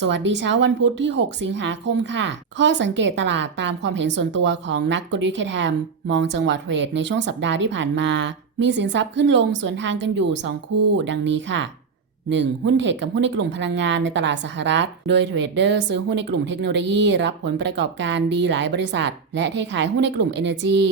สวัสดีเช้าวันพุธที่ 6 สิงหาคมค่ะ ข้อสังเกตตลาดตามความเห็นส่วนตัวของนักกลยุทธ์แคทแฮมมองจังหวะเทรดในช่วงสัปดาห์ที่ผ่านมา มีสินทรัพย์ขึ้นลงสวนทางกันอยู่ 2 คู่ ดังนี้ค่ะ 1. หุ้นเทคกับหุ้นในกลุ่มพลังงานในตลาดสหรัฐ โดยเทรดเดอร์ซื้อหุ้นในกลุ่มเทคโนโลยี รับผลประกอบการดีหลายบริษัท และเทขายหุ้นในกลุ่ม Energy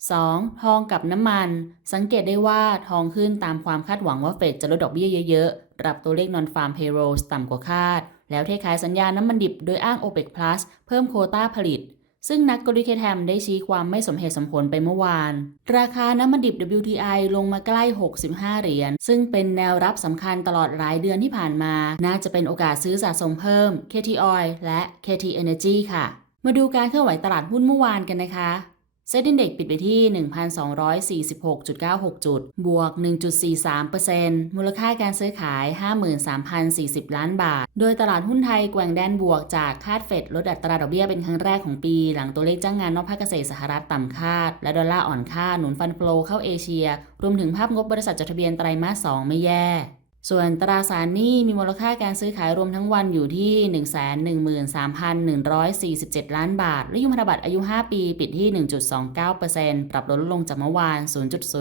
2. ทองกับน้ำมัน สังเกตได้ว่าทองขึ้นตามความคาดหวังว่าเฟดจะลดดอกเบี้ยเยอะ ปรับตัวเลข non farm payrolls ต่ำกว่าคาด แล้วเทขายสัญญาน้ำมันดิบโดยอ้าง OPEC Plus เพิ่มโคต้าผลิต ซึ่งนักกลยุทธ์เคแทมได้ชี้ความไม่สมเหตุสมผลไปเมื่อวาน ราคาน้ำมันดิบ WTI ลงมาใกล้ 65 เหรียญ ซึ่งเป็นแนวรับสำคัญตลอดหลายเดือนที่ผ่านมา น่าจะเป็นโอกาสซื้อสะสมเพิ่ม KT Oil และ KT Energy ค่ะ มาดูการเคลื่อนไหวตลาดหุ้นเมื่อวานกันนะคะ เซ็นดินเด็กปิดไปที่ 1,246.96 จุด บวก 1.43%มูลค่าการซื้อขาย 53,040 ล้านบาท โดยตลาดหุ้นไทยแกว่งแดนบวกจากคาดเฟดลดอัตราดอกเบี้ยเป็นครั้งแรกของปี หลังตัวเลขจ้างงานนอกภาคเกษตรสหรัฐต่ำคาด และดอลลาร์อ่อนค่าหนุนฟันโฟลเข้าเอเชีย รวมถึงภาพงบบริษัทจดทะเบียนไตรมาส 2 ไม่แย่ ส่วนตราสารหนี้มีมูลค่าการซื้อขายรวมทั้งวันอยู่ที่ 113,147 ล้านบาท และยุมพันธบัตรอายุ 5 ปีปิดที่ 1.29%ปรับลดลงจากเมื่อวาน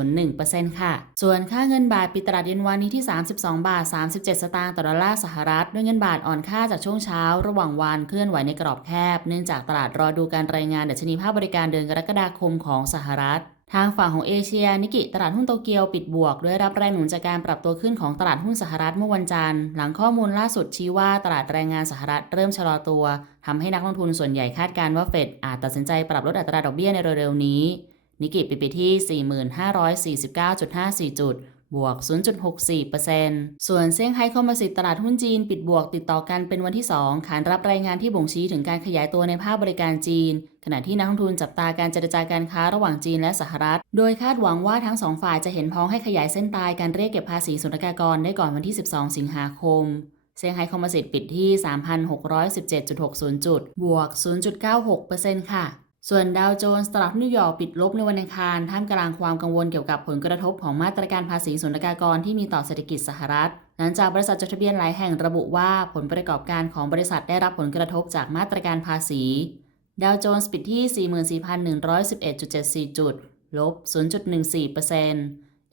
0.01%ค่ะ ส่วนค่าเงินบาทปิดตลาดเย็นวันนี้ที่ 32 บาท 37 สตางค์ต่อดอลลาร์สหรัฐด้วยเงินบาทอ่อนค่าจากช่วงเช้า ระหว่างวันเคลื่อนไหวในกรอบแคบ เนื่องจากตลาดรอดูการรายงานดัชนีภาคบริการเดือนกรกฎาคมของสหรัฐ ทางฝั่งของเอเชีย นิกิตลาดหุ้นโตเกียวปิดบวกด้วยรับแรงหนุนจากการปรับตัวขึ้นของตลาดหุ้นสหรัฐเมื่อวันจันทร์หลังข้อมูลล่าสุดชี้ว่าตลาดแรงงานสหรัฐเริ่มชะลอตัวทำให้นักลงทุนส่วนใหญ่คาดการณ์ว่าเฟดอาจตัดสินใจปรับลดอัตราดอกเบี้ยในเร็วๆนี้ นิกิปิดไปที่ 4549.54 จุด บวก 0.64%ส่วนเซี่ยงไฮ้คอมโพสิตตลาดหุ้นจีนปิดบวกติดต่อกันเป็นวันที่ 2 ขานรับรายงานที่บ่งชี้ถึงการขยายตัวในภาคบริการจีน ขณะที่นักลงทุนจับตาการเจรจาการค้าระหว่างจีนและสหรัฐ โดยคาดหวังว่าทั้งสองฝ่ายจะเห็นพ้องให้ขยายเส้นตายการเรียกเก็บภาษีสุลกากรได้ก่อนวันที่ 12 สิงหาคมเซี่ยงไฮ้คอมโพสิตปิดที่ 3,617.60 จุด บวก 0.96%ค่ะ ส่วนดาวโจนส์ตลาดนิวยอร์กปิดลบในวันอังคารท่ามกลางความกังวลเกี่ยวกับผลกระทบของมาตรการภาษีสุลกากรที่มีต่อเศรษฐกิจสหรัฐ หลังจากบริษัทจดทะเบียนหลายแห่งระบุว่าผลประกอบการของบริษัทได้รับผลกระทบจากมาตรการภาษี ดาวโจนส์ปิดที่ 44,111.74 จุด ลบ 0.14%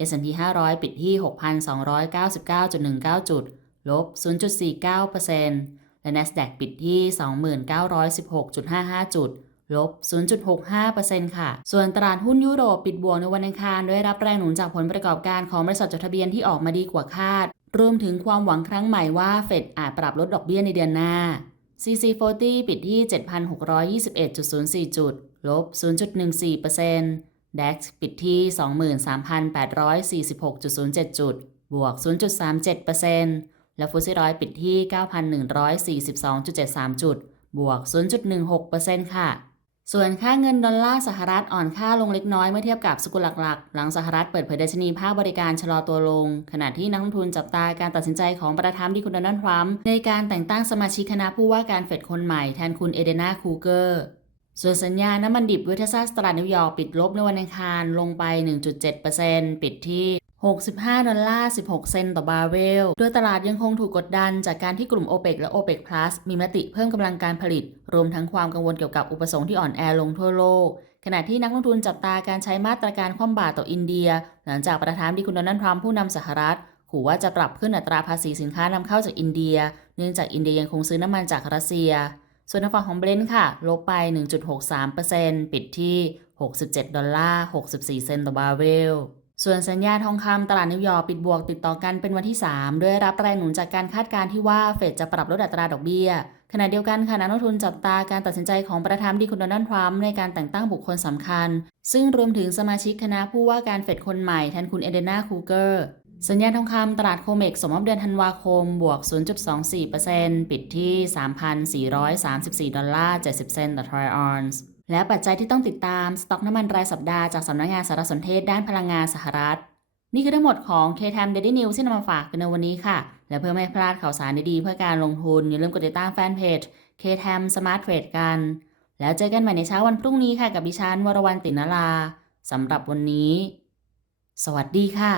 S&P 500 ปิดที่ 6,299.19 จุด ลบ 0.49%และ NASDAQ ปิดที่ 2916.55 จุด ลบ 0.65%ค่ะ ส่วนตลาดหุ้นยุโรปปิดบวกในวันอังคารด้วยรับแรงหนุนจากผลประกอบการของบริษัทจดทะเบียนที่ออกมาดีกว่าคาด รวมถึงความหวังครั้งใหม่ว่าเฟดอาจปรับลดดอกเบี้ยในเดือนหน้า CC40 ปิดที่ 7,621.04 จุด ลบ 0.14% DAX ปิดที่ 23,846.07 จุด บวก 0.37%และฟุตซี่ร้อยปิดที่ 9,142.73 จุดบวก 0.16%ค่ะ ส่วนค่าเงินดอลลาร์สหรัฐอ่อนค่าลงเล็กน้อยเมื่อเทียบกับสกุลหลักๆ หลังสหรัฐเปิดเผยดัชนีภาคบริการชะลอตัวลง ขณะที่นักลงทุนจับตาการตัดสินใจของประธานดีคุณโดนัลด์ทรัมป์ในการแต่งตั้งสมาชิกคณะผู้ว่าการเฟดคนใหม่แทนคุณเอเดนาคูเกอร์ส่วนสัญญาน้ำมันดิบเวทซัสตลาดนิวยอร์กปิดลบในวันอังคารลงไป 1.7%ปิดที่ 65 ดอลลาร์ 16 เซนต์ต่อบาร์เรล โดยตลาดยังคงถูกกดดันจากการที่กลุ่ม OPEC และ OPEC Plus มีมติเพิ่มกำลังการผลิต รวมทั้งความกังวลเกี่ยวกับอุปสงค์ที่อ่อนแอลงทั่วโลก ขณะที่นักลงทุนจับตาการใช้มาตรการคว่ำบาตรต่ออินเดีย หลังจากประธานาธิบดีคุณโดนัลด์ทรัมป์ผู้นำสหรัฐขู่ว่าจะปรับขึ้นอัตราภาษีสินค้านำเข้าจากอินเดีย เนื่องจากอินเดียยังคงซื้อน้ำมันจากรัสเซีย ส่วนทางฝั่งของเบรนท์ค่ะ ลบไป 1.63%ปิดที่ 67 ดอลลาร์ 64 เซนต์ต่อบาร์เรล ส่วนสัญญาทองคำตลาดนิวยอร์กปิดบวกติดต่อกันเป็นวันที่ 3 ด้วยรับแรงหนุนจากการคาดการณ์ที่ว่าเฟดจะปรับลดอัตราดอกเบี้ย ขณะเดียวกันค่ะนักลงทุนจับตาการตัดสินใจของประธานดีคุณโดนัลด์ทรัมป์ในการแต่งตั้งบุคคลสำคัญ ซึ่งรวมถึงสมาชิกคณะผู้ว่าการเฟดคนใหม่แทนคุณเอเดนาคูเกอร์สัญญาณทองคำตลาดโคเมกสมมติเดือนธันวาคม บวก 0.24%ปิดที่ 3,434 ดอลลาร์ 70 เซนต์ต่อทรอยออนซ์ และปัจจัยที่ต้องติดตามสต็อกน้ำมันรายสัปดาห์จากสำนักงานสารสนเทศด้านพลังงานสหรัฐ นี่คือทั้งหมดของ K-Time Daily News ที่นำมาฝากกันในวันนี้ค่ะ และเพื่อไม่ให้พลาดข่าวสารดีๆเพื่อการลงทุน อย่าลืมกดติดตามแฟนเพจ K-Time Smart Trade กัน แล้วเจอกันใหม่ในเช้าวันพรุ่งนี้ค่ะกับดิฉันวรวรรณตินลาสำหรับวันนี้ สวัสดีค่ะ